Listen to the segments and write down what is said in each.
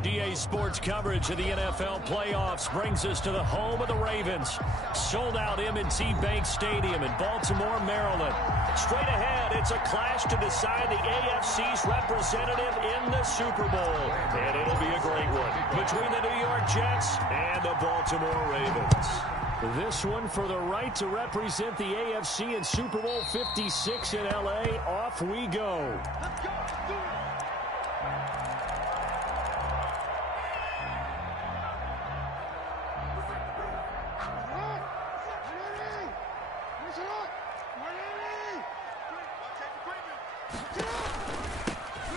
DA Sports coverage of the NFL playoffs brings us to the home of the Ravens. Sold out M&T Bank Stadium in Baltimore, Maryland. Straight ahead, it's a clash to decide the AFC's representative in the Super Bowl. And it'll be a great one between the New York Jets and the Baltimore Ravens. This one for the right to represent the AFC in Super Bowl 56 in L.A. Off we go. Let's go.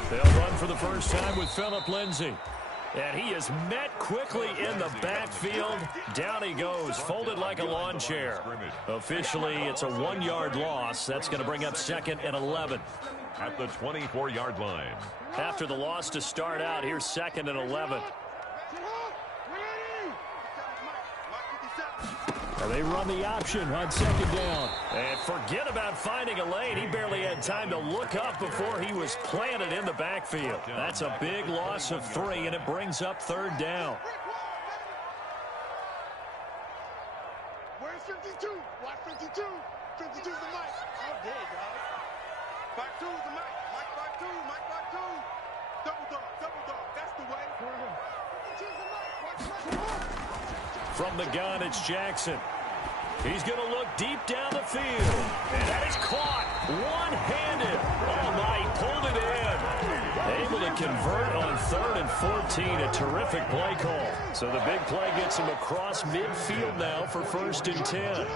They'll run for the first time with Phillip Lindsay. And he is met quickly in the backfield. Down he goes, folded like a lawn chair. Officially, it's a 1-yard loss. That's going to bring up 2nd and 11. At the 24-yard line. After the loss to start out, here's 2nd and 11. They run the option on 2nd down. And forget about finding a lane. He barely had time to look up before he was planted in the backfield. That's a big loss of 3, and it brings up 3rd down. Where's 52? Watch 52. 52's the mic. All day, guys. 52's the mic. Mike 52. Mike 52. Double dog. That's the way. 52's the mic. Watch. From the gun, it's Jackson. He's going to look deep down the field. And that is caught one-handed. Oh, my, he pulled it in. Able to convert on 3rd and 14. A terrific play call. So the big play gets him across midfield now for 1st and 10.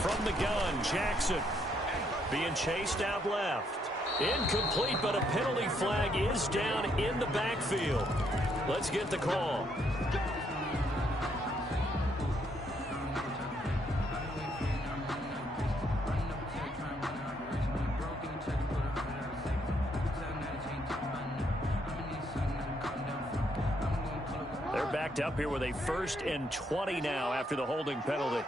From the gun, Jackson being chased out left. Incomplete, but a penalty flag is down in the backfield. Let's get the call. They're backed up here with a 1st and 20 now after the holding penalty.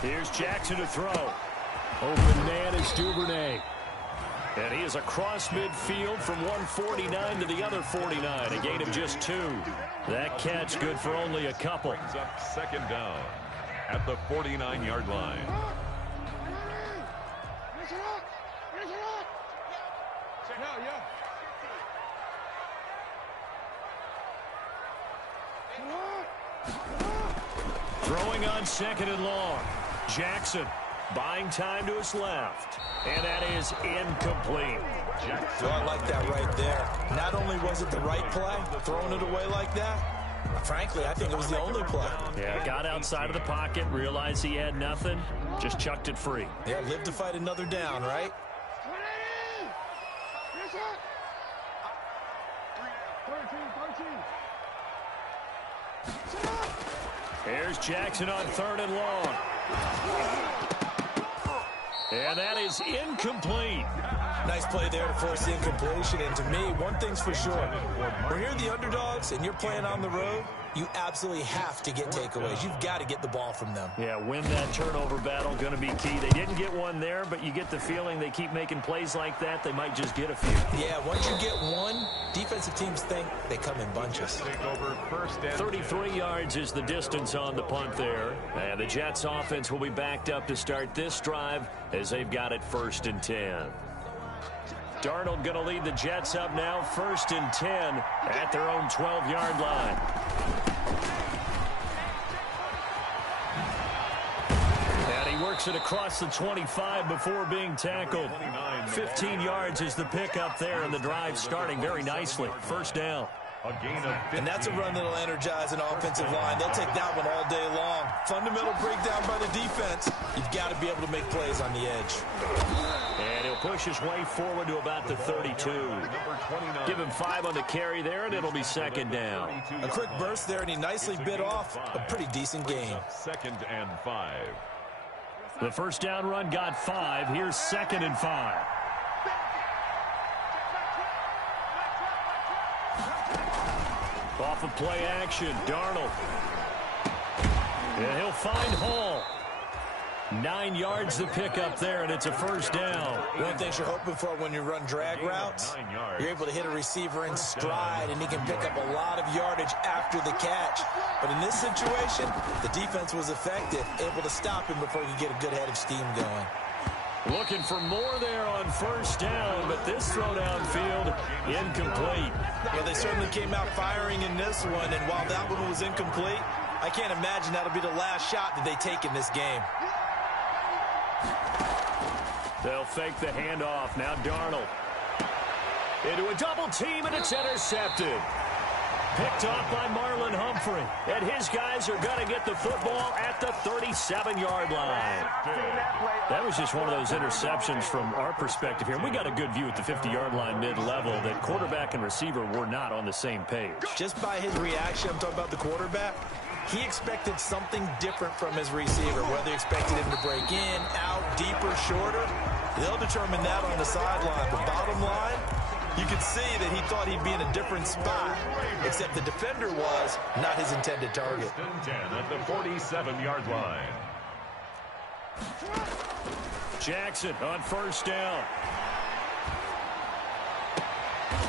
Here's Jackson to throw. Open man is Duvernay. And he is across midfield from 149 to the other 49. A gain of just 2. That catch good for only a couple. Brings up 2nd down at the 49-yard line. Throwing on 2nd and long. Jackson buying time to his left. And that is incomplete. So I like that right there. Not only was it the right play, throwing it away like that, frankly, I think it was the only play. Yeah, got outside of the pocket, realized he had nothing, just chucked it free. Yeah, live to fight another down, right? Here's Jackson on 3rd and long. And that is incomplete. Nice play there to force the incompletion. And to me, one thing's for sure. When you're the underdogs and you're playing on the road, you absolutely have to get takeaways. You've got to get the ball from them. Yeah, win that turnover battle, going to be key. They didn't get one there, but you get the feeling they keep making plays like that, they might just get a few. Yeah, once you get one, defensive teams think they come in bunches. Take over 1st and 33 yards is the distance on the punt there. And the Jets offense will be backed up to start this drive as they've got it 1st and 10. Darnold going to lead the Jets up now, 1st and 10 at their own 12-yard line. And he works it across the 25 before being tackled. 15 yards is the pickup there, and the drive starting very nicely. 1st down. a gain of 50. And that's a run that'll energize an offensive line. They'll take that one all day long. Fundamental breakdown by the defense. You've got to be able to make plays on the edge. And he'll push his way forward to about the 32. Give him 5 on the carry there, and it'll be second down. A quick burst there, and he nicely bit off a pretty decent gain. 2nd and 5. The first down run got 5. Here's 2nd and 5. Off of play action, Darnold. And he'll find Hall. 9 yards to pick up there, and it's a first down. One thing you're hoping for when you run drag routes, you're able to hit a receiver in stride, and he can pick up a lot of yardage after the catch. But in this situation, the defense was effective, able to stop him before he could get a good head of steam going. Looking for more there on first down, but this throw downfield incomplete. Well, they certainly came out firing in this one, and while that one was incomplete, I can't imagine that'll be the last shot that they take in this game. They'll fake the handoff. Now Darnold. Into a double team, and it's intercepted. Picked off by Marlon Humphrey. And his guys are going to get the football at the 37-yard line. That was just one of those interceptions from our perspective here. And we got a good view at the 50-yard line mid-level that quarterback and receiver were not on the same page. Just by his reaction, I'm talking about the quarterback, he expected something different from his receiver, whether he expected him to break in, out, deeper, shorter. They'll determine that on the sideline. But bottom line, you could see that he thought he'd be in a different spot, except the defender was not his intended target. 10 at the 47-yard line. Jackson on first down.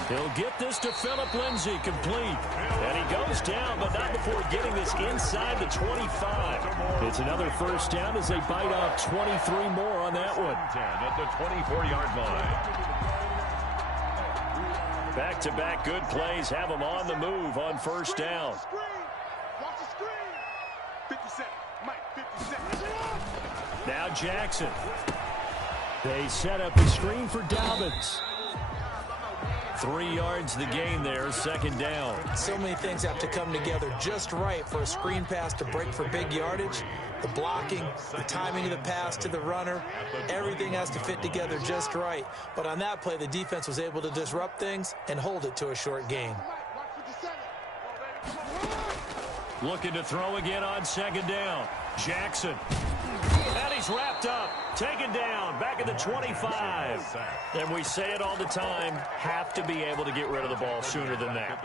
He'll get this to Phillip Lindsay, complete. And he goes down, but not before getting this inside the 25. It's another first down as they bite off 23 more on that one. 10 at the 24-yard line. Back-to-back good plays have them on the move on first down. Watch the screen. 57. Mike, 57. Now Jackson. They set up the screen for Dobbins. 3 yards the gain there, second down. So many things have to come together just right for a screen pass to break for big yardage. The blocking, the timing of the pass to the runner, everything has to fit together just right. But on that play, the defense was able to disrupt things and hold it to a short gain. Looking to throw again on second down. Jackson. And he's wrapped up. Taken down. Back at the 25. And we say it all the time. Have to be able to get rid of the ball sooner than that.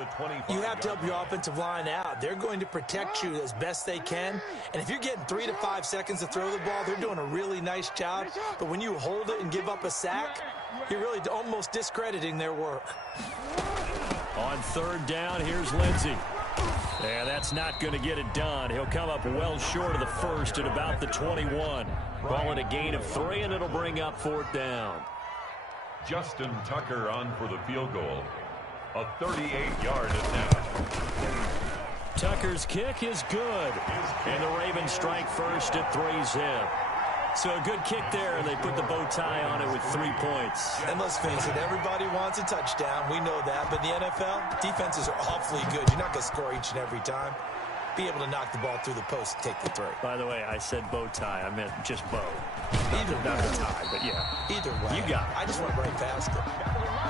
You have to help your offensive line out. They're going to protect you as best they can. And if you're getting 3 to 5 seconds to throw the ball, they're doing a really nice job. But when you hold it and give up a sack, you're really almost discrediting their work. On third down, here's Lindsay. Yeah, that's not going to get it done. He'll come up well short of the first at about the 21. Call it a gain of 3, and it'll bring up fourth down. Justin Tucker on for the field goal. A 38-yard attempt. Tucker's kick is good. And the Ravens strike first at 3-zip. So a good kick there, and they put the bow tie on it with 3 points. And let's face it, everybody wants a touchdown. We know that. But in the NFL, defenses are awfully good. You're not going to score each and every time. Be able to knock the ball through the post and take the 3. By the way, I said bow tie. I meant just bow. Either not way. a tie, but yeah. Either way. You got it. I just went right past it.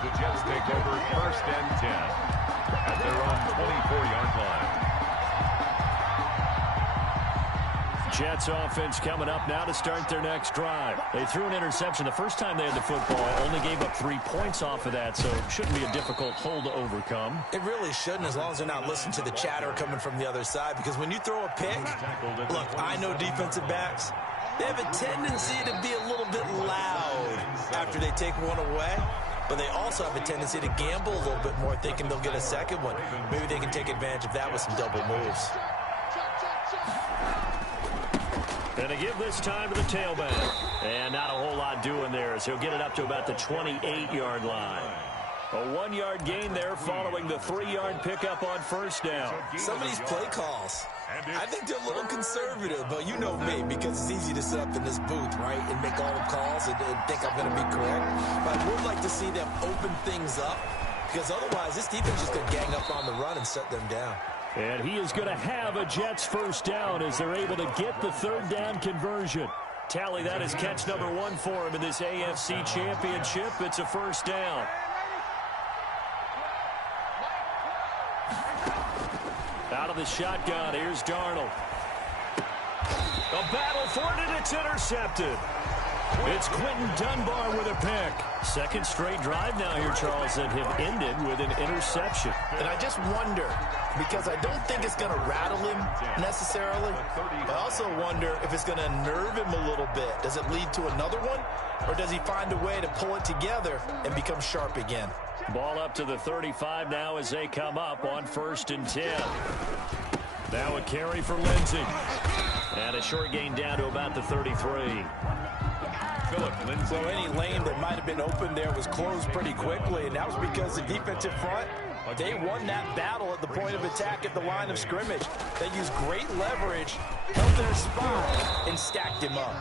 The Jets take over first and 10 at their own 24-yard line. Jets offense coming up now to start their next drive. They threw an interception the first time they had the football, only gave up 3 points off of that, so it shouldn't be a difficult hole to overcome. It really shouldn't, as long as they're not listening to the chatter coming from the other side, because when you throw a pick, look, I know defensive backs, they have a tendency to be a little bit loud after they take one away. But they also have a tendency to gamble a little bit more, thinking they'll get a second one. Maybe they can take advantage of that with some double moves. And they give this time to the tailback. And not a whole lot doing there as he'll get it up to about the 28-yard line. A 1-yard gain there following the 3-yard pickup on first down. Some of these play calls, I think they're a little conservative, but you know me, because it's easy to sit up in this booth, right, and make all the calls and think I'm going to be correct. But I would like to see them open things up, because otherwise this defense is going to gang up on the run and shut them down. And he is going to have a Jets first down as they're able to get the third down conversion. Tally that is catch number 1 for him in this AFC Championship. It's a first down. Out of the shotgun, here's Darnold. A battle for it, and it's intercepted. It's Quentin Dunbar with a pick. Second straight drive now here, Charles, that have ended with an interception. And I just wonder, because I don't think it's going to rattle him necessarily. I also wonder if it's going to nerve him a little bit. Does it lead to another one? Or does he find a way to pull it together and become sharp again? Ball up to the 35 now as they come up on 1st and 10. Now a carry for Lindsey. And a short gain down to about the 33. Well, any lane that might have been open there was closed pretty quickly, and that was because the defensive front, they won that battle at the point of attack at the line of scrimmage. They used great leverage, held their spot, and stacked him up.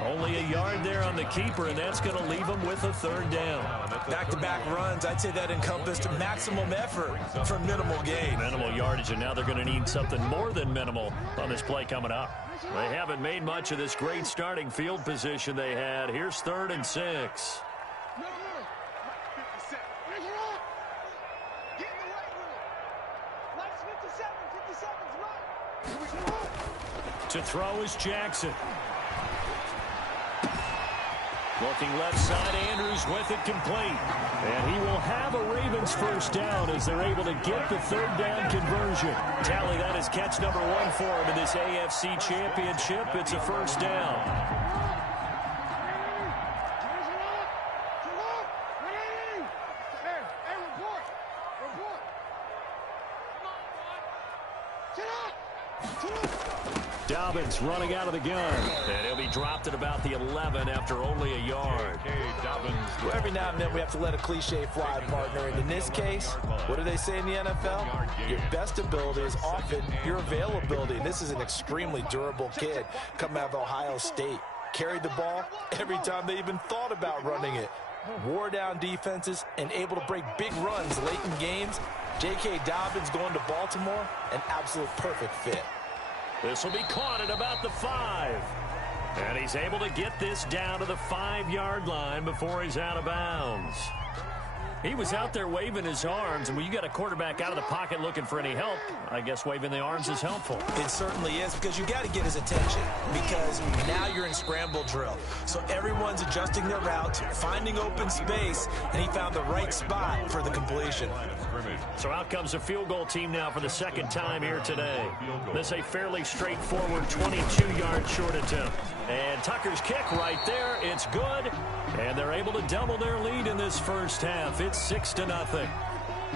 Only a yard there on the keeper, and that's going to leave him with a 3rd down. Back-to-back runs, I'd say that encompassed maximum effort for minimal gain. Minimal yardage, and now they're going to need something more than minimal on this play coming up. They haven't made much of this great starting field position they had. Here's 3rd and 6. To throw is Jackson. Looking left side, Andrews with it complete. And he will have a Ravens first down as they're able to get the 3rd down conversion. Tally that is catch number 1 for him in this AFC Championship. It's a first down. Dobbins running out of the gun. And he'll be dropped at about the 11 after only a yard. Well, every now and then we have to let a cliche fly, partner. And in this case, what do they say in the NFL? Your best ability is often your availability. And this is an extremely durable kid coming out of Ohio State. Carried the ball every time they even thought about running it. Wore down defenses and able to break big runs late in games. J.K. Dobbins going to Baltimore, an absolute perfect fit. This will be caught at about the 5. And he's able to get this down to the 5-yard line before he's out of bounds. He was out there waving his arms, and when you got a quarterback out of the pocket looking for any help, I guess waving the arms is helpful. It certainly is, because you got to get his attention, because now you're in scramble drill. So everyone's adjusting their routes, finding open space, and he found the right spot for the completion. So out comes a field goal team now for the 2nd time here today. This is a fairly straightforward 22-yard short attempt. And Tucker's kick right there, it's good. And they're able to double their lead in this first half. It's 6-0.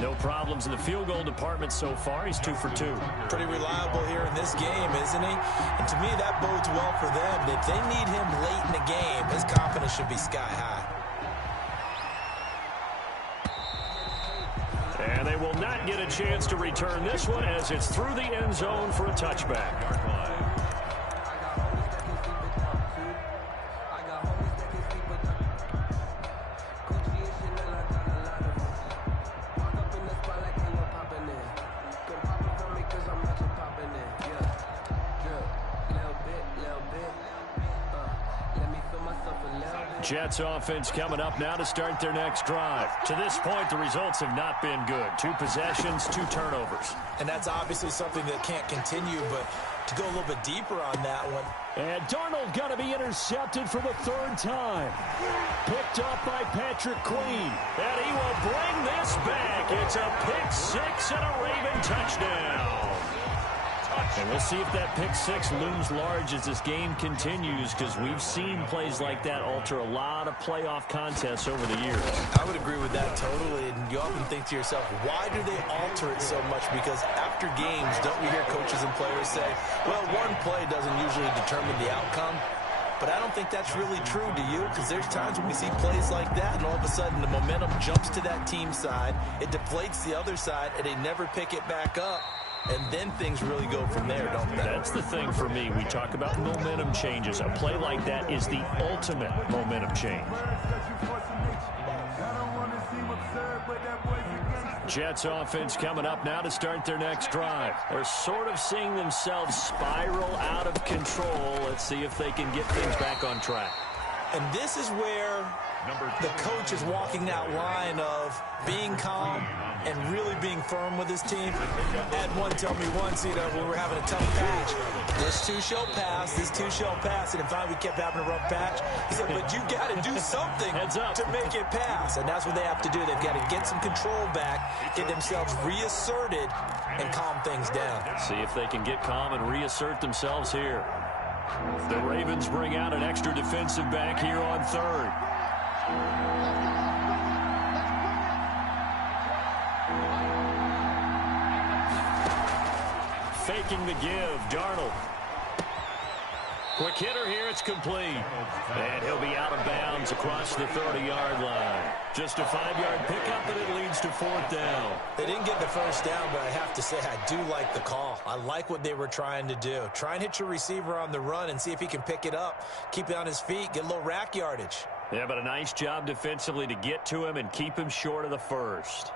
No problems in the field goal department so far. He's 2 for 2. Pretty reliable here in this game, isn't he? And to me, that bodes well for them. If they need him late in the game, his confidence should be sky high. And they will not get a chance to return this one as it's through the end zone for a touchback. Jets offense coming up now to start their next drive. To this point, the results have not been good. 2 possessions, 2 turnovers. And that's obviously something that can't continue, but to go a little bit deeper on that one. And Darnold going to be intercepted for the 3rd time. Picked up by Patrick Queen. And he will bring this back. It's a pick 6 and a Raven touchdown. And we'll see if that pick 6 looms large as this game continues, because we've seen plays like that alter a lot of playoff contests over the years. I would agree with that totally, and you often think to yourself, why do they alter it so much? Because after games, don't you hear coaches and players say, well, one play doesn't usually determine the outcome? But I don't think that's really true, do you? Because there's times when we see plays like that, and all of a sudden the momentum jumps to that team side, it deflates the other side, and they never pick it back up. And then things really go from there, don't they? That's the thing for me. We talk about momentum changes. A play like that is the ultimate momentum change. Jets offense coming up now to start their next drive. They're sort of seeing themselves spiral out of control. Let's see if they can get things back on track. And this is where the coach is walking that line of being calm and really being firm with his team. Had one tell me once, when we were having a tough patch, this too shall pass, this too shall pass. And in fact, we kept having a rough patch. He said, but you got to do something to make it pass. And that's what they have to do. They've got to get some control back, get themselves reasserted, and calm things down. See if they can get calm and reassert themselves here. The Ravens bring out an extra defensive back here on third. Faking the give, Darnold. Quick hitter here, it's complete. And he'll be out of bounds across the 30-yard line. Just a 5-yard pickup, and it leads to fourth down. They didn't get the first down, but I have to say I do like the call. I like what they were trying to do. Try and hit your receiver on the run and see if he can pick it up, keep it on his feet, get a little rack yardage. Yeah, but a nice job defensively to get to him and keep him short of the first.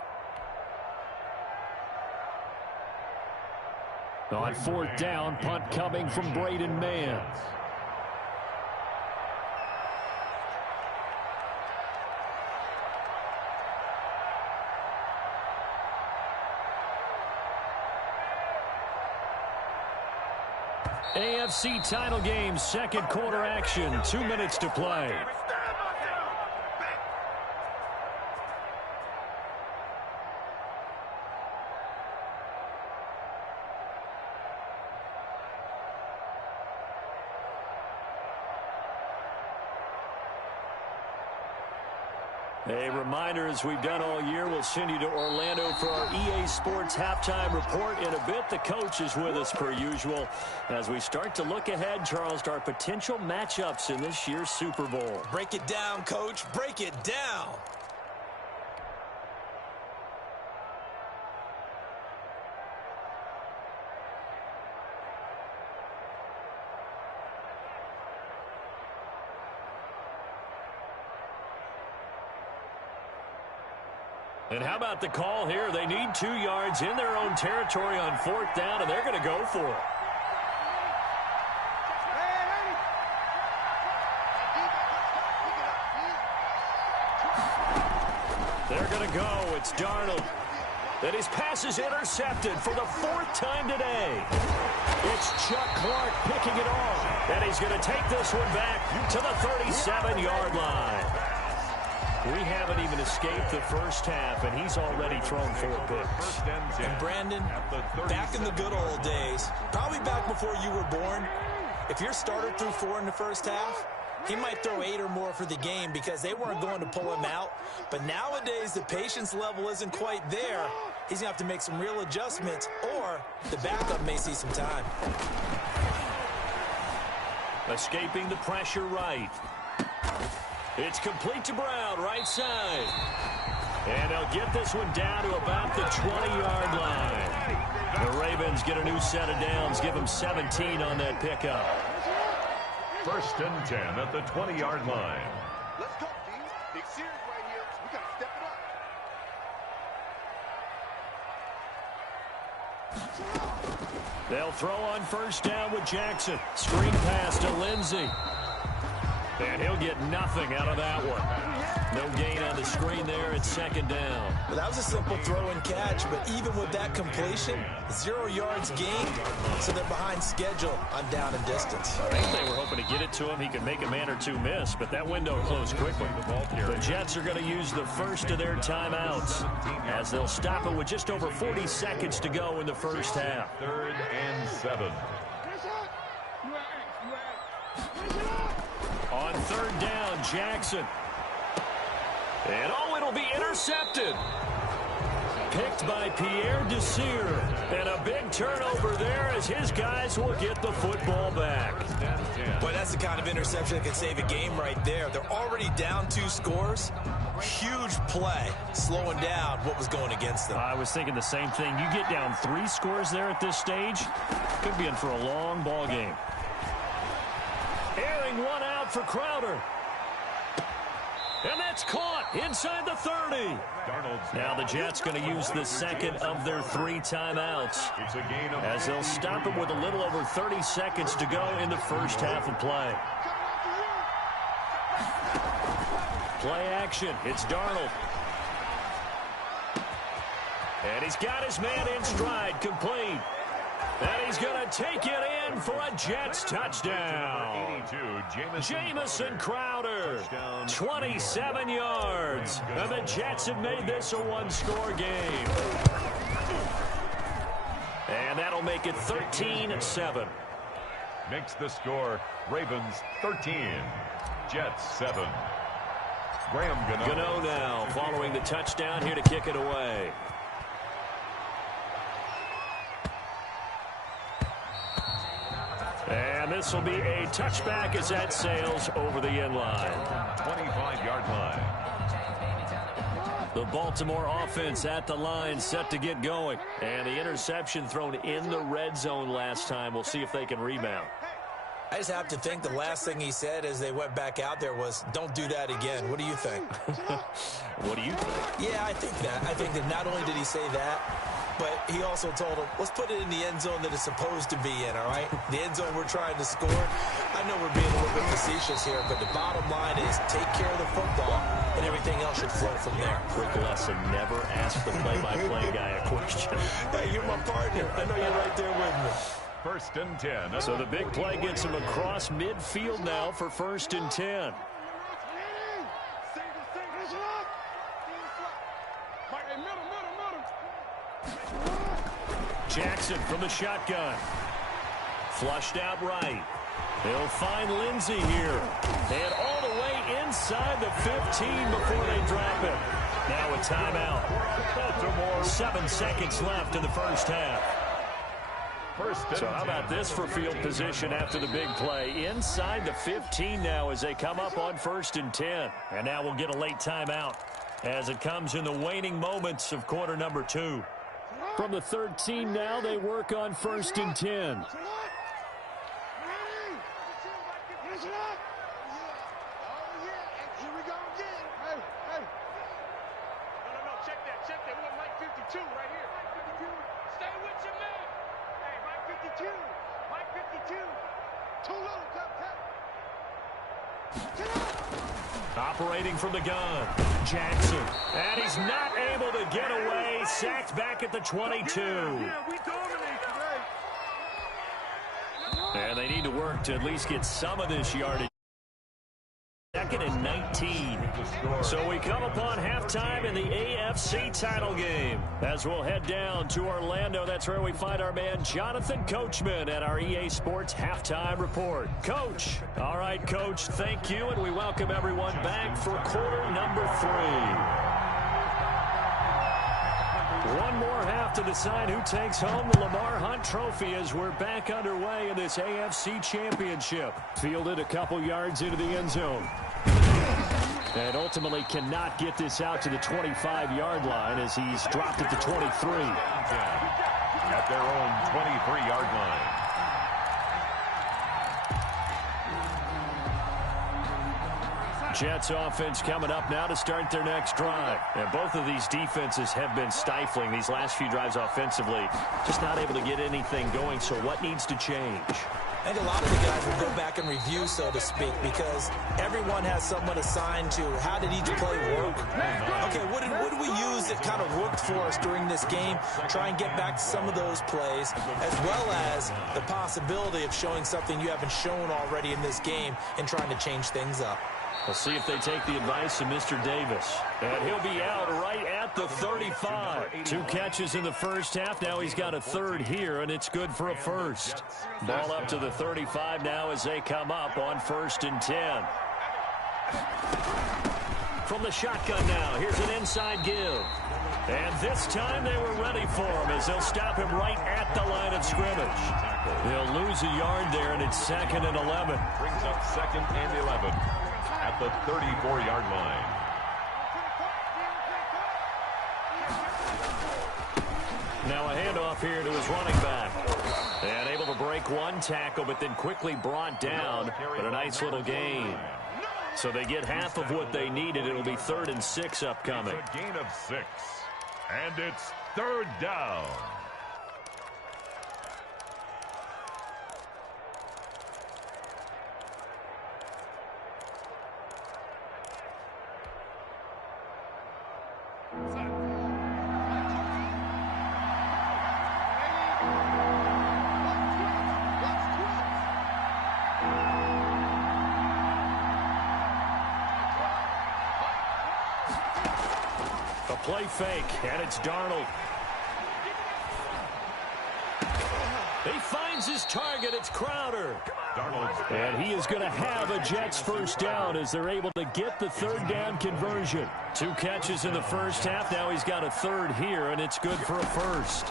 On fourth down, punt coming from Braden Mann. AFC title game, second quarter action, 2 minutes to play. A reminder, as we've done all year, we'll send you to Orlando for our EA Sports halftime report in a bit. The coach is with us per usual as we start to look ahead, Charles, to our potential matchups in this year's Super Bowl. Break it down, Coach. Break it down. And how about the call here? They need 2 yards in their own territory on fourth down, and they're going to go for it. They're going to go. It's Darnold. And his pass is intercepted for the 4th time today. It's Chuck Clark picking it off. And he's going to take this one back to the 37-yard line. We haven't even escaped the first half, and he's already thrown 4 picks. And Brandon, back in the good old days, probably back before you were born, if your starter threw 4 in the first half, he might throw 8 or more for the game because they weren't going to pull him out. But nowadays, the patience level isn't quite there. He's going to have to make some real adjustments, or the backup may see some time. Escaping the pressure right. It's complete to Brown, right side. And they'll get this one down to about the 20-yard line. The Ravens get a new set of downs, give them 17 on that pickup. 1st and 10 at the 20-yard line. Let's go, team. Big series right here. We got to step it up. They'll throw on 1st down with Jackson. Screen pass to Lindsey. And he'll get nothing out of that one. No gain on the screen there. It's 2nd down. Well, that was a simple throw and catch, but even with that completion, 0 yards gained, so they're behind schedule on down and distance. I think they were hoping to get it to him. He could make a man or 2 miss, but that window closed quickly. The Jets are going to use the first of their timeouts as they'll stop it with just over 40 seconds to go in the first half. 3rd and 7. On 3rd down, Jackson. And it'll be intercepted. Picked by Pierre Desir. And a big turnover there as his guys will get the football back. Boy, that's the kind of interception that can save a game right there. They're already down 2 scores. Huge play, slowing down what was going against them. I was thinking the same thing. You get down 3 scores there at this stage, could be in for a long ball game. Airing one out for Crowder. And that's caught inside the 30. Now the Jets going to use the second of their 3 timeouts as they'll stop him with a little over 30 seconds to go in the first half of play. Play action. It's Darnold. And he's got his man in stride, complete. And he's going to take it in for a Jets touchdown. Jamison Crowder, 27 yards. And the Jets have made this a one-score game. And that'll make it 13-7. Makes the score Ravens 13, Jets 7. Graham Gano now following the touchdown here to kick it away. And this will be a touchback as that sails over the end line. 25-yard line. The Baltimore offense at the line set to get going. And the interception thrown in the red zone last time. We'll see if they can rebound. I just have to think the last thing he said as they went back out there was, don't do that again. What do you think? What do you think? Yeah, I think that. I think that not only did he say that, but he also told him, let's put it in the end zone that it's supposed to be in, all right? The end zone we're trying to score. I know we're being a little bit facetious here, but the bottom line is take care of the football, and everything else should flow from there. Quick lesson, never ask the play-by-play guy a question. Hey, you're my partner. I know you're right there with me. First and 10. So the big play gets him across midfield now for first and 10. Jackson from the shotgun. Flushed out right. They'll find Lindsey here. And all the way inside the 15 before they drop him. Now a timeout. Baltimore. 7 seconds left in the first half. So how about this for field position after the big play? Inside the 15 now as they come up on first and 10. And now we'll get a late timeout as it comes in the waning moments of quarter number 2. From the 13 now, they work on first and 10. Operating from the gun, Jackson. And he's not able to get away. Sacked back at the 22. And they need to work to at least get some of this yardage. Second and 19. So we come upon halftime in the AFC title game. As we'll head down to Orlando, that's where we find our man Jonathan Coachman at our EA Sports Halftime Report. Coach. All right, Coach, thank you, and we welcome everyone back for quarter number 3. One more half to decide who takes home the Lamar Hunt Trophy as we're back underway in this AFC Championship. Fielded a couple yards into the end zone. And ultimately cannot get this out to the 25-yard line as he's dropped at the 23. At their own 23-yard line. Jets offense coming up now to start their next drive. And both of these defenses have been stifling these last few drives offensively. Just not able to get anything going, so what needs to change? I think a lot of the guys will go back and review, so to speak, because everyone has someone assigned to how did each play work. Okay, what did we use that kind of worked for us during this game? Try and get back to some of those plays, as well as the possibility of showing something you haven't shown already in this game and trying to change things up. We'll see if they take the advice of Mr. Davis. And he'll be out right at the 35. 2 catches in the first half. Now he's got a third here, and it's good for a first. Ball up to the 35 now as they come up on first and 10. From the shotgun now, here's an inside give. And this time they were ready for him as they'll stop him right at the line of scrimmage. They'll lose a yard there, and it's 2nd and 11. Brings up 2nd and 11. At the 34-yard line. Now a handoff here to his running back. And able to break one tackle, but then quickly brought down. But a nice little gain. So they get half of what they needed. It'll be 3rd and 6 upcoming. It's a gain of 6. And it's 3rd down. Play fake, and it's Darnold. He finds his target. It's Crowder. And he is going to have a Jets first down as they're able to get the 3rd down conversion. 2 catches in the first half. Now he's got a 3rd here, and it's good for a first.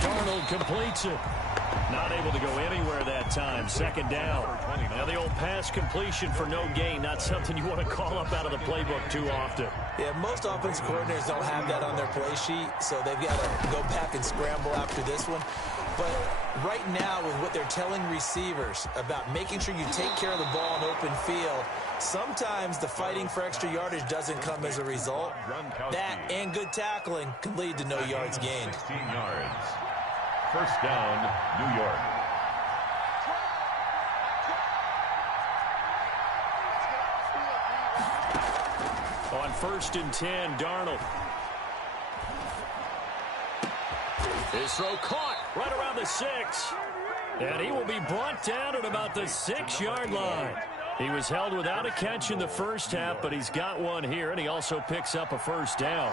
Darnold completes it. Not able to go anywhere that time. 2nd down. Now the old pass completion for no gain, not something you want to call up out of the playbook too often. Yeah, most offensive coordinators don't have that on their play sheet, so they've got to go back and scramble after this one. But right now, with what they're telling receivers about making sure you take care of the ball in open field, sometimes the fighting for extra yardage doesn't come as a result. That and good tackling can lead to no yards gained. 16 yards. First down, New York. On 1st and 10, Darnold. His throw caught right around the 6. And he will be brought down at about the 6-yard line. He was held without a catch in the first half, but he's got one here, and he also picks up a first down.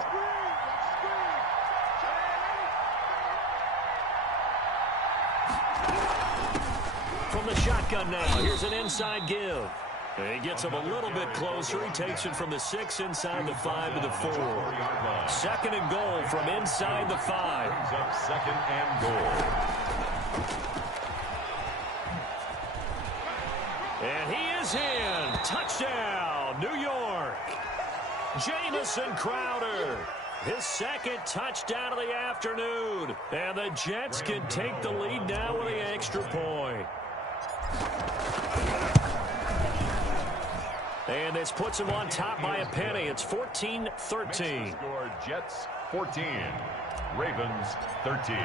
From the shotgun now, here's an inside give. He gets him a little bit closer. He takes it from the 6 inside the 5 to the 4. 2nd and goal from inside the 5. Brings up 2nd and goal. And he is in. Touchdown, New York. Jamison Crowder. His 2nd touchdown of the afternoon. And the Jets can take the lead now with the extra point. And this puts him on top by a penny. It's 14-13. Score Jets 14. Ravens 13.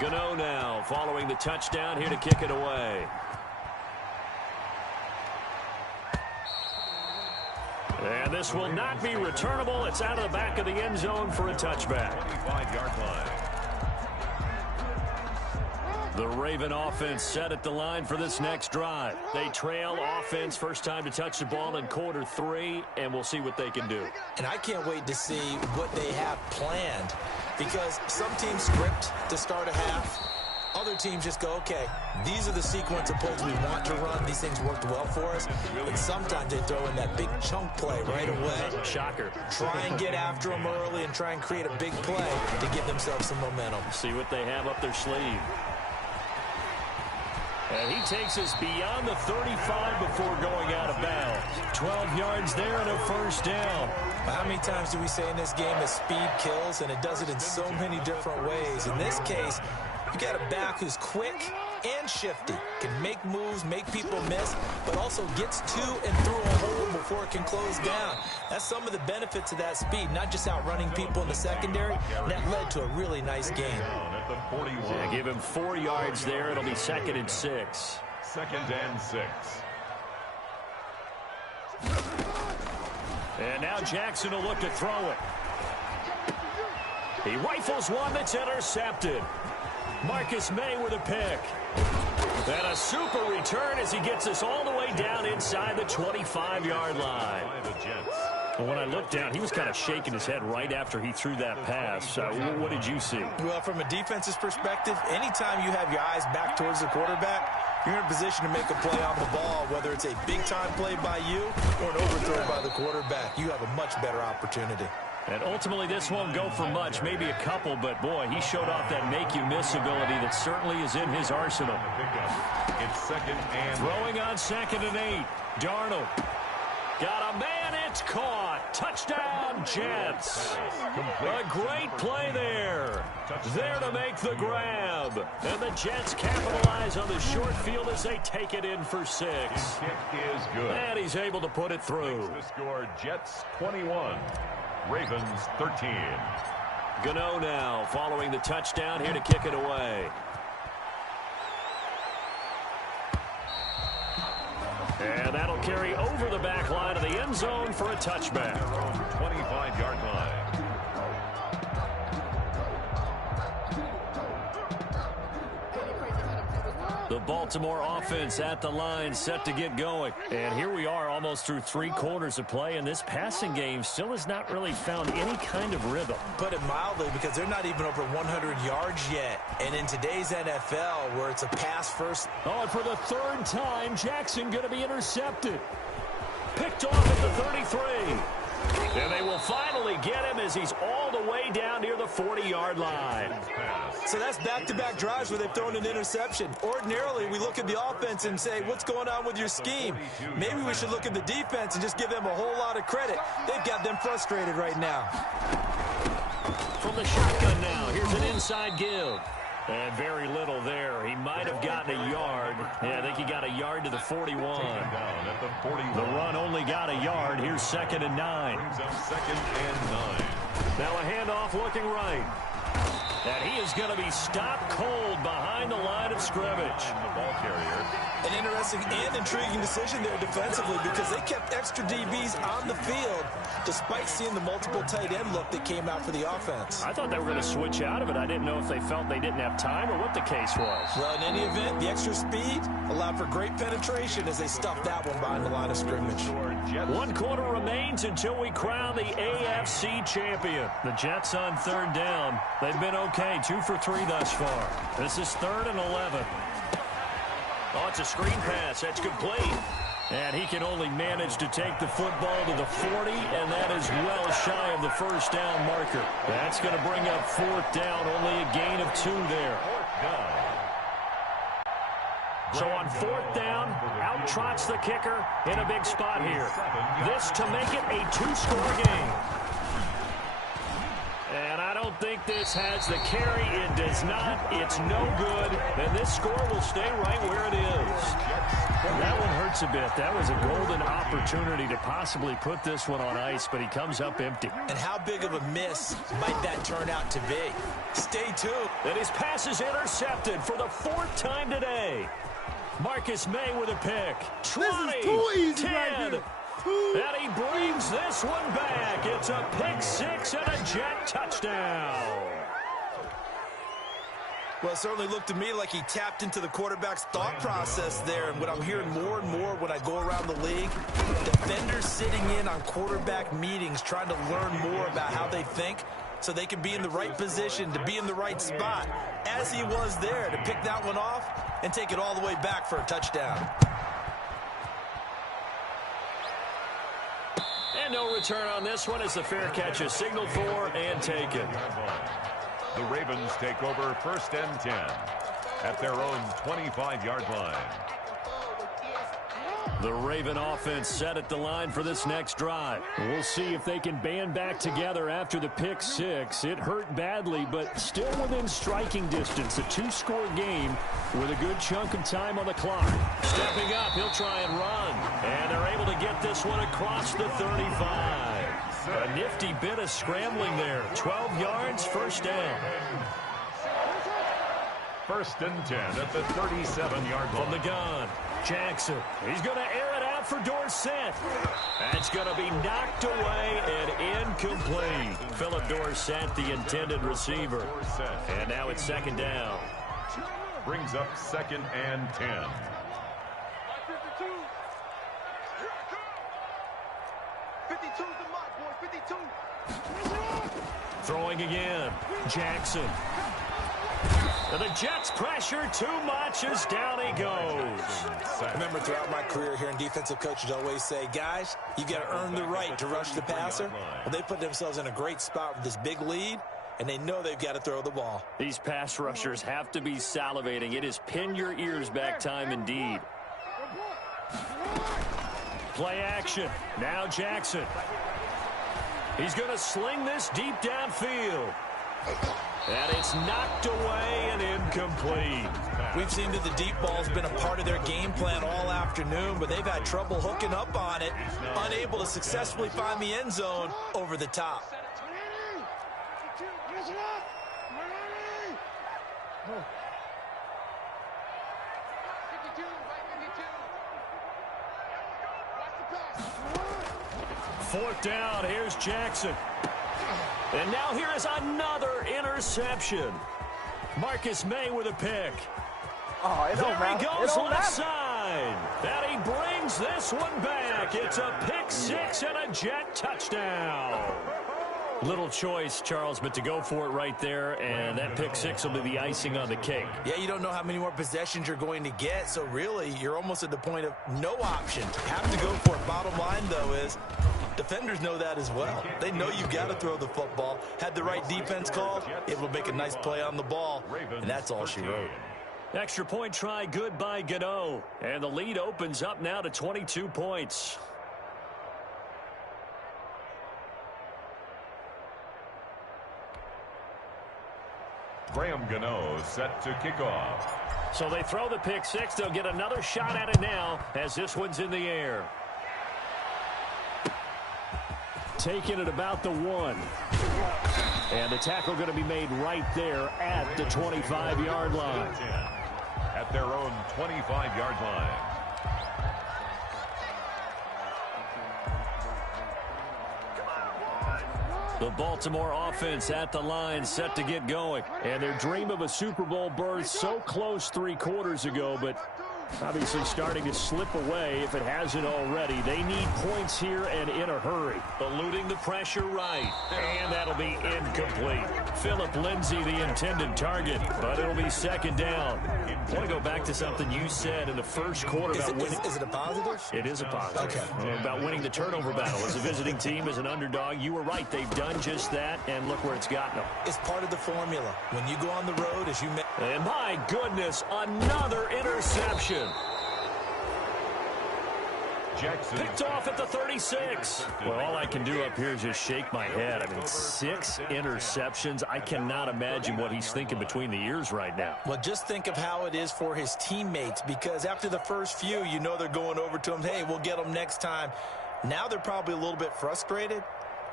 Gano now following the touchdown here to kick it away. And this will not be returnable. It's out of the back of the end zone for a touchback. 25-yard line. The Raven offense set at the line for this next drive. They trail offense, first time to touch the ball in quarter 3, and we'll see what they can do. And I can't wait to see what they have planned, because some teams script to start a half. Other teams just go, okay, these are the sequence of plays we want to run. These things worked well for us. And sometimes they throw in that big chunk play right away. Shocker. Try and get after them early and try and create a big play to give themselves some momentum. See what they have up their sleeve. And he takes us beyond the 35 before going out of bounds. 12 yards there and a first down. How many times do we say in this game that speed kills, and it does it in so many different ways? In this case, you got a back who's quick and shifty, can make moves, make people miss, but also gets to and through a hole before it can close down. That's some of the benefits of that speed, not just outrunning people in the secondary. And that led to a really nice game. Yeah, give him 4 yards there. It'll be 2nd and 6. 2nd and 6. And now Jackson will look to throw it. He rifles one that's intercepted. Marcus May with a pick. And a super return as he gets us all the way down inside the 25-yard line. When I looked down, he was kind of shaking his head right after he threw that pass. What did you see? Well, from a defense's perspective, anytime you have your eyes back towards the quarterback, you're in a position to make a play on the ball, whether it's a big-time play by you or an overthrow by the quarterback. You have a much better opportunity. And ultimately, this won't go for much, maybe a couple, but boy, he showed off that make-you-miss ability that certainly is in his arsenal. It's 2nd and throwing on 2nd and 8. Darnold. Got a man, it's caught. Touchdown, Jets. A great play there. There to make the grab. And the Jets capitalize on the short field as they take it in for 6. His kick is good. And he's able to put it through. The score, Jets 21, Ravens 13. Gano now following the touchdown here to kick it away. And that'll carry over the back line of the end zone for a touchback. Their own 25-yard line. The Baltimore offense at the line, set to get going. And here we are almost through 3 quarters of play, and this passing game still has not really found any kind of rhythm. Put it mildly, because they're not even over 100 yards yet. And in today's NFL, where it's a pass first. Oh, and for the 3rd time, Jackson going to be intercepted. Picked off at the 33. And they will finally get him as he's all the way down near the 40-yard line. So that's back-to-back drives where they've thrown an interception. Ordinarily, we look at the offense and say, what's going on with your scheme? Maybe we should look at the defense and just give them a whole lot of credit. They've got them frustrated right now. From the shotgun now, here's an inside give. And very little there. He might have gotten a yard. Yeah, I think he got a yard to the 41. The run only got a yard. Here's 2nd and 9. Brings up 2nd and 9. Now a handoff looking right. And he is going to be stopped cold behind the line of scrimmage. The ball carrier. An interesting and intriguing decision there defensively, because they kept extra DBs on the field despite seeing the multiple tight end look that came out for the offense. I thought they were going to switch out of it. I didn't know if they felt they didn't have time or what the case was. Well, in any event, the extra speed allowed for great penetration as they stuffed that one behind the line of scrimmage. 1 quarter remains until we crown the AFC champion. The Jets on 3rd down. They've been okay, 2 for 3 thus far. This is 3rd and 11. Oh, it's a screen pass. That's complete. And he can only manage to take the football to the 40, and that is well shy of the 1st down marker. That's going to bring up 4th down, only a gain of 2 there. So on 4th down, out trots the kicker in a big spot here. This to make it a 2-score game. And I don't think this has the carry. It does not. It's no good. And this score will stay right where it is. That one hurts a bit. That was a golden opportunity to possibly put this one on ice, but he comes up empty. And how big of a miss might that turn out to be? Stay tuned. And his pass is intercepted for the 4th time today. Marcus May with a pick. 20, this is too easy 10. right here. And he brings this one back. It's a pick 6 and a Jet touchdown. Well, it certainly looked to me like he tapped into the quarterback's thought process there. And what I'm hearing more and more when I go around the league, defenders sitting in on quarterback meetings trying to learn more about how they think so they can be in the right position, to be in the right spot, as he was there to pick that one off and take it all the way back for a touchdown. And no return on this one as the fair catch is signaled for and taken. The Ravens take over 1st and 10 at their own 25-yard line. The Raven offense set at the line for this next drive. We'll see if they can band back together after the pick 6. It hurt badly, but still within striking distance. A 2-score game with a good chunk of time on the clock. Stepping up, he'll try and run. And they're able to get this one across the 35. A nifty bit of scrambling there. 12 yards, 1st down. 1st and 10 at the 37-yard line. From the gun, Jackson. He's going to air it out for Dorsett. That's going to be knocked away and incomplete. Philip Dorsett, the intended receiver. And now it's 2nd down. Brings up 2nd and 10. 52's the mark, boy. 52. Throwing again, Jackson. And the Jets pressure too much as down he goes. I remember throughout my career hearing defensive coaches always say, guys, you got to earn the right to rush the passer. Well, they put themselves in a great spot with this big lead, and they know they've got to throw the ball. These pass rushers have to be salivating. It is pin your ears back time indeed. Play action. Now Jackson. He's going to sling this deep downfield. And it's knocked away and incomplete. We've seen that the deep ball's been a part of their game plan all afternoon, but they've had trouble hooking up on it, unable to successfully find the end zone over the top. Fourth down, here's Jackson. And now here is another interception. Marcus May with a pick. Oh, it don't there matter. He It goes don't left matter. side. And he brings this one back. It's a pick six and a Jet touchdown. Little choice, Charles, but to go for it right there, and that pick six will be the icing on the cake. Yeah, you don't know how many more possessions you're going to get, so really you're almost at the point of no option. Have to go for it. Bottom line, though, is defenders know that as well. They know you've got to throw the football. Had the right defense called, able to make a nice play on the ball, and that's all she wrote. Extra point try good by Gano, and the lead opens up now to 22 points. Graham Gano set to kick off. So they throw the pick six. They'll get another shot at it now as this one's in the air. Taking it about the 1. And the tackle going to be made right there at the 25-yard line. At their own 25-yard line. The Baltimore offense at the line, set to get going. And their dream of a Super Bowl berth so close 3 quarters ago, but obviously starting to slip away if it hasn't already. They need points here and in a hurry. Eluding the pressure right. And that'll be incomplete. Philip Lindsay, the intended target, but it'll be second down. I want to go back to something you said in the first quarter about winning. Is it a positive? It is a positive. Okay. About winning the turnover battle. As a visiting team, as an underdog, you were right. They've done just that, and look where it's gotten them. It's part of the formula. When you go on the road, as you mentioned. And my goodness, another interception. Jackson Picked off at the 36. Well, all I can do up here is just shake my head. I mean, 6 interceptions. I cannot imagine what he's thinking between the ears right now. Well, just think of how it is for his teammates, because after the first few, you know they're going over to him, hey, we'll get them next time. Now they're probably a little bit frustrated.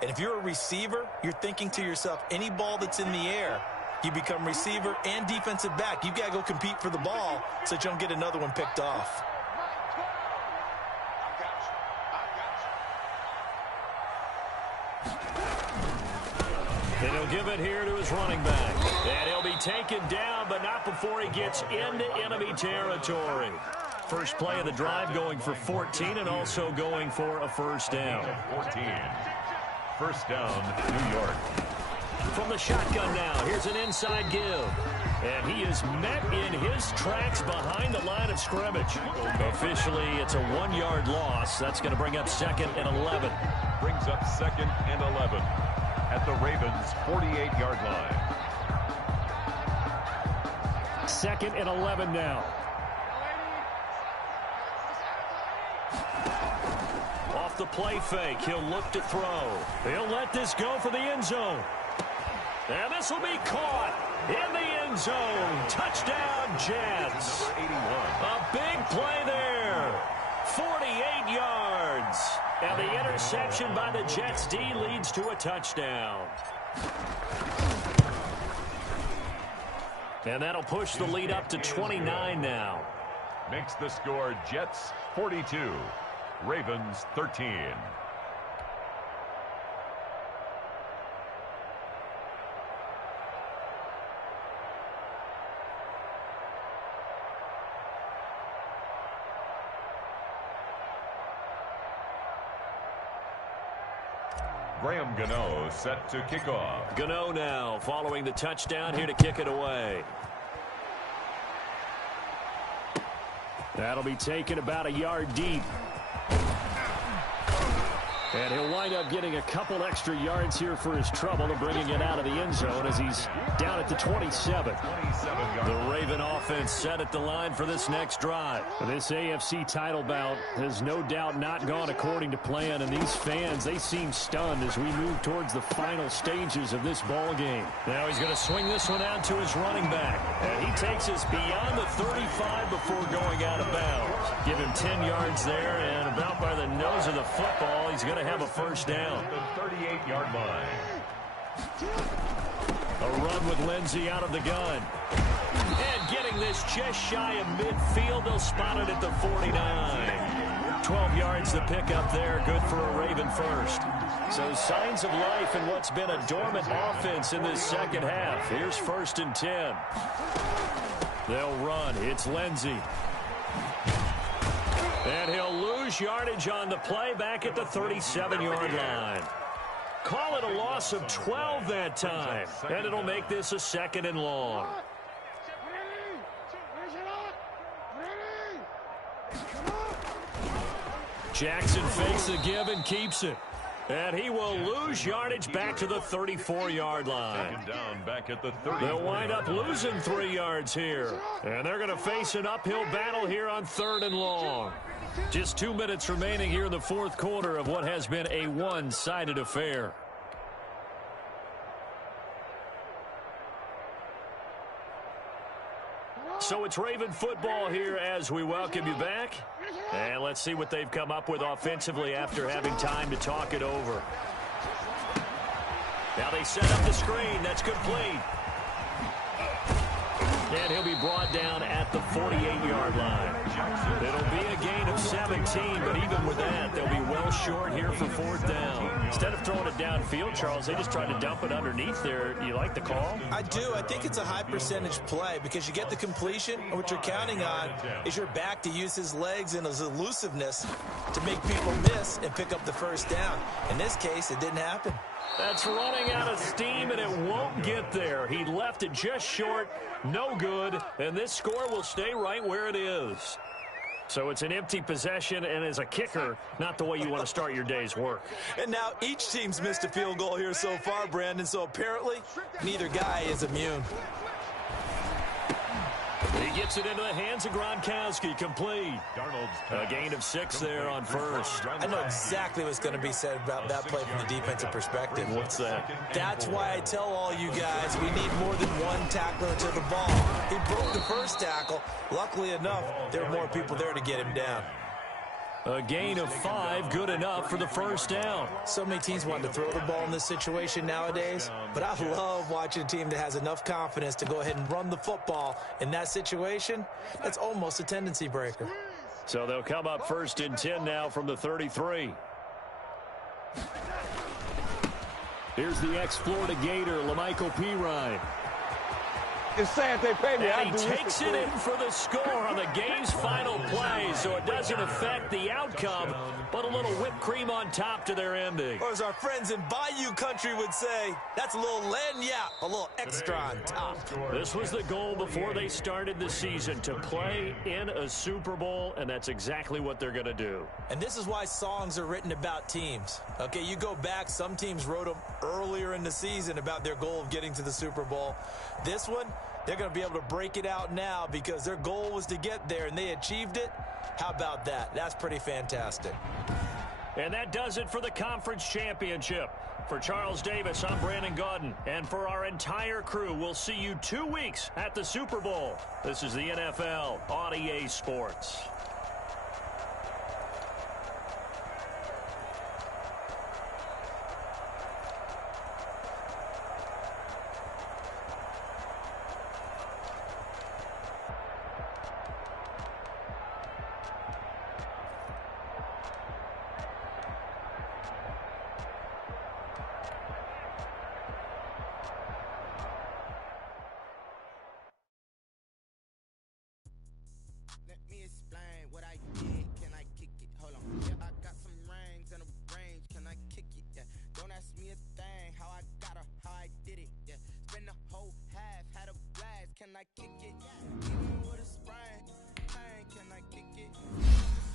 And if you're a receiver, you're thinking to yourself, any ball that's in the air, you become receiver and defensive back. You've got to go compete for the ball so that you don't get another one picked off. And he'll give it here to his running back. And he'll be taken down, but not before he gets into enemy territory. First play of the drive going for 14 and also going for a first down. 14. First down, New York. From the shotgun now, here's an inside give. And he is met in his tracks behind the line of scrimmage. Officially, it's a 1-yard loss. That's going to bring up 2nd and 11. Brings up 2nd and 11 at the Ravens' 48-yard line. 2nd and 11 now. Off the play fake, he'll look to throw. He'll let this go for the end zone. And this will be caught in the end zone. Touchdown, Jets. Number 81. A big play there. 48 yards. And the interception by the Jets D leads to a touchdown. And that'll push the lead up to 29 now. Makes the score Jets 42, Ravens 13. Graham Gano set to kick off. Gano now following the touchdown here to kick it away. That'll be taken about a yard deep. And he'll wind up getting a couple extra yards here for his trouble and bringing it out of the end zone as he's down at the 27. The Raven offense set at the line for this next drive. This AFC title bout has no doubt not gone according to plan, and these fans, they seem stunned as we move towards the final stages of this ball game. Now he's going to swing this one out to his running back, and he takes us beyond the 35 before going out of bounds. Give him 10 yards there, and about by the nose of the football, he's going to have a first down. The 38-yard line. A run with Lindsey out of the gun. And getting this just shy of midfield, they'll spot it at the 49. 12 yards to pick up there, good for a Raven first. So signs of life in what's been a dormant offense in this second half. Here's 1st and 10. They'll run. It's Lindsey. And he'll lose yardage on the play back at the 37-yard line. Call it a loss of 12 that time. And it'll make this a 2nd and long. Jackson fakes the give and keeps it. And he will lose yardage back to the 34-yard line. Down back at the 30. They'll wind up losing 3 yards here. And they're going to face an uphill battle here on 3rd and long. Just 2 minutes remaining here in the 4th quarter of what has been a one-sided affair. So it's Raven football here as we welcome you back. And let's see what they've come up with offensively after having time to talk it over. Now they set up the screen. That's complete. And he'll be brought down at the 48-yard line. It'll be a gain of 17, but even with that, they'll be well short here for 4th down. Instead of throwing it downfield, Charles, they just tried to dump it underneath there. You like the call? I do. I think it's a high percentage play because you get the completion, and what you're counting on is your back to use his legs and his elusiveness to make people miss and pick up the first down. In this case, it didn't happen. That's running out of steam, and it won't get there. He left it just short, no good, and this score will stay right where it is. So it's an empty possession, and as a kicker, not the way you want to start your day's work. And now each team's missed a field goal here so far, Brandon, so apparently neither guy is immune. He gets it into the hands of Gronkowski, complete. A gain of 6 there on first. I know exactly what's going to be said about that play from the defensive perspective. What's that? That's why I tell all you guys we need more than one tackler to the ball. He broke the first tackle. Luckily enough, there were more people there to get him down. A gain of 5, good enough for the first down. So many teams want to throw the ball in this situation nowadays, but I love watching a team that has enough confidence to go ahead and run the football. In that situation, that's almost a tendency breaker. So they'll come up 1st and 10 now from the 33. Here's the ex-Florida Gator, Lamichael Pirine. It's sad they pay me. And he takes it in for the score on the game's final play, so it doesn't affect the outcome, but a little whipped cream on top to their ending. Or as our friends in Bayou Country would say, that's a little lagniappe, a little extra on top. This was the goal before they started the season, to play in a Super Bowl, and that's exactly what they're going to do. And this is why songs are written about teams. Okay, you go back, some teams wrote them earlier in the season about their goal of getting to the Super Bowl. This one, they're going to be able to break it out now because their goal was to get there, and they achieved it. How about that? That's pretty fantastic. And that does it for the conference championship. For Charles Davis, I'm Brandon Gaudin. And for our entire crew, we'll see you 2 weeks at the Super Bowl. This is the NFL on EA Sports. Can I kick it? Even with a sprain, pain, can I kick it?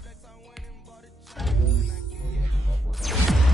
Flex, I went and bought a chain. Can I kick it?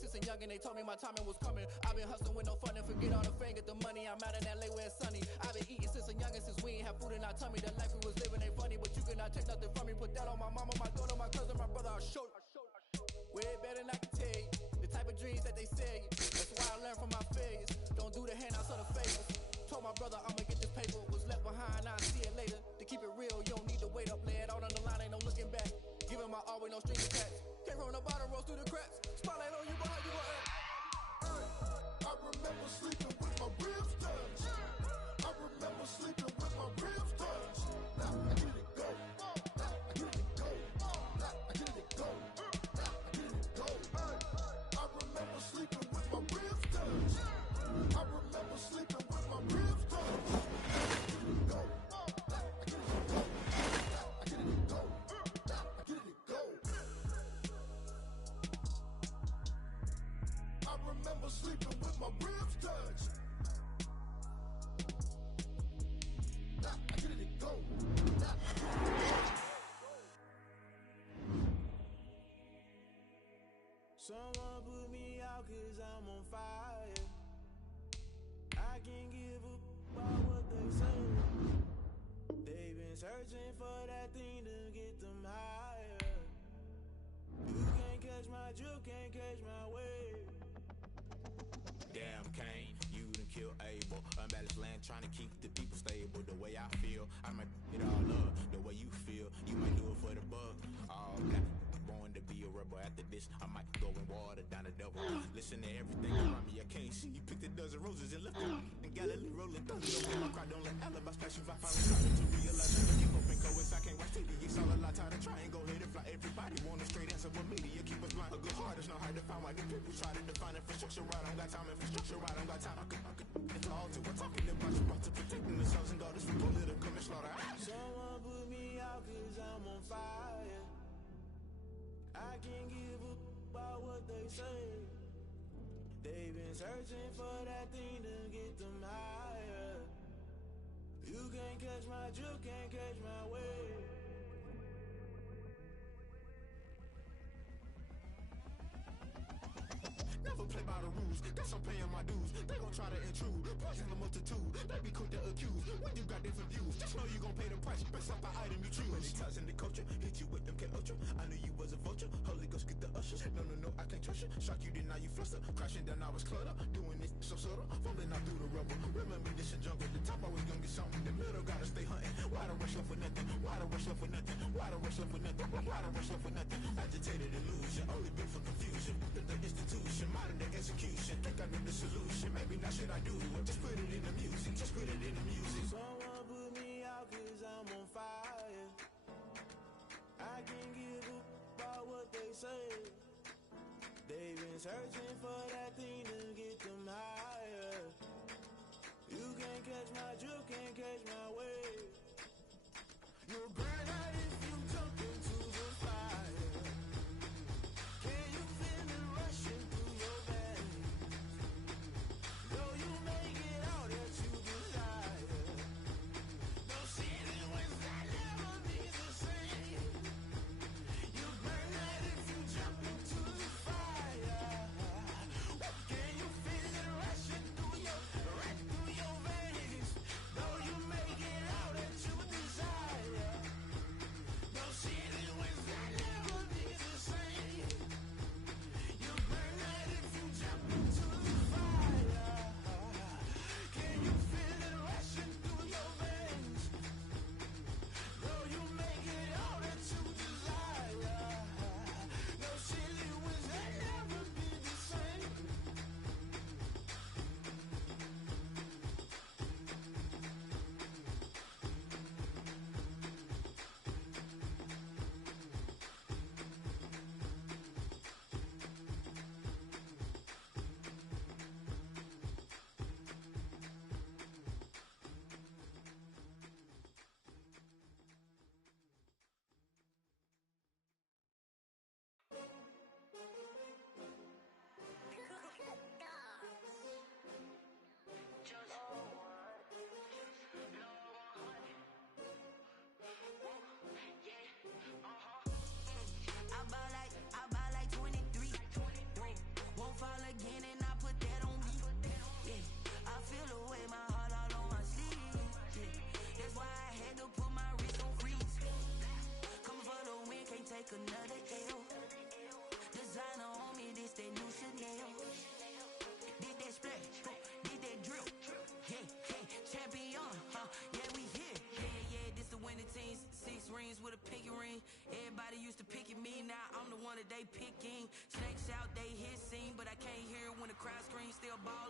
Since a youngin', they told me my timing was coming. I've been hustling with no fun and forget all the fame, get the money. I'm out in LA where it's sunny. I've been eating since a youngin', since we ain't have food in our tummy. The life we was living ain't funny, but you cannot take nothing from me. Put that on my mama, my daughter, my cousin, my brother. I'll show you. Way better than I can tell you. The type of dreams that they sell you. That's why I learned from my failures. Don't do the handouts or the favors. Told my brother I'ma get this paper. Was left behind, I'll see it later. To keep it real, you don't need to wait up. Lay it out on the line, ain't no looking back. Giving my all with no strings attached. Came from the bottom, rose through the cracks. Spotlight on you, but how you gon' act? I remember sleeping with my ribs touched. I remember sleeping with my ribs touched. Now I get it go. Now I get it go. Now I get it go. Now I get it go. I remember sleeping with my ribs touched. I remember sleeping with my ribs touched. Now I get it go. Now I get it go. Now I get it go. I remember sleeping Someone put me out 'cause I'm on fire. I can't give a about what they say. They've been searching for that thing to get them higher. You can't catch my drift, can't catch my wave. Damn Kane, you done kill Abel. Unbalanced land trying to keep the people stable. The way I feel, I might it all up. The way you feel, you might do it for the buck. All black, born to be a rebel. After this, I might go and water down the devil. Listen to everything around me, I can't see. You picked a dozen roses and left them. And Galilee rolling thunder. Don't get my cry, don't let alibis pass you. I finally started to realize that keep up and coincide. I can't watch TV. It's all a lot tired of trying. Go ahead and fly. Everybody want a straight answer, but media keep us blind. A good heart is not hard to find. Why the people try to define infrastructure right? I don't got time. Infrastructure right, I don't got time. I could it's all to we're talking about you about to protecting the sons and daughters from political and slaughter. Someone put me out 'cause I'm on fire. I can't give a about what they say. They've been searching for that thing to get them higher. You can't catch my drift, can't catch my wave. Never play by the rules, guess I'm paying my dues. They gon' try to intrude, poison the multitude. They be quick to accuse, when you got different views. Just know you gon' pay the price, best up the item you choose. Many ties in the culture, hit you with them K-Ultra. I knew you was a vulture, Holy Ghost get the ushers. No, I can't trust you. Shock you, then now you fluster. Crashing down, I was cluttered. Doing this so subtle, falling out through the rubble. Remember this is jungle, the top always gonna get something. The middle gotta stay hunting. Why the rush left for nothing? Why the rush left for nothing? Why the rush left for nothing? Why the rush left for nothing? Agitated illusion, only built for confusion. The institution, modern day execution. Think I know the solution, maybe not should I do it. Just put it in the music, just put it in the music. Someone put me out 'cause I'm on fire. I can't give a about what they say. They've been searching for that thing to get them higher. You can't catch my drift, can't catch my wave. You'll burn out if you jump into the fire. Can you feel it rushing through your veins? Though you make it out that you desire. No city was that never be the same. You burn out if you jump into the fire. Can you feel it rushing through your veins? Though you make it out that you desire. No city was that never be the same. You burn out if you jump into the fire. Can you feel it rushing through your veins? Though you make it all that you desire. No city was that never be the same. I buy like 23. Won't fall again and I put that on me. Yeah, I feel the way, my heart all on my sleeve. Yeah, that's why I had to put my wrist on freeze. Coming for the win, can't take another L. Designer on me, this that new Chanel. Did that splash, did that drill. Yeah, champion, yeah, we here. Yeah, this the winning team. 6 rings with a pinky ring. Everybody used to picking me, now I'm the one that they picking. Snakes out, they hissing, but I can't hear it when the crowd screams. Still ball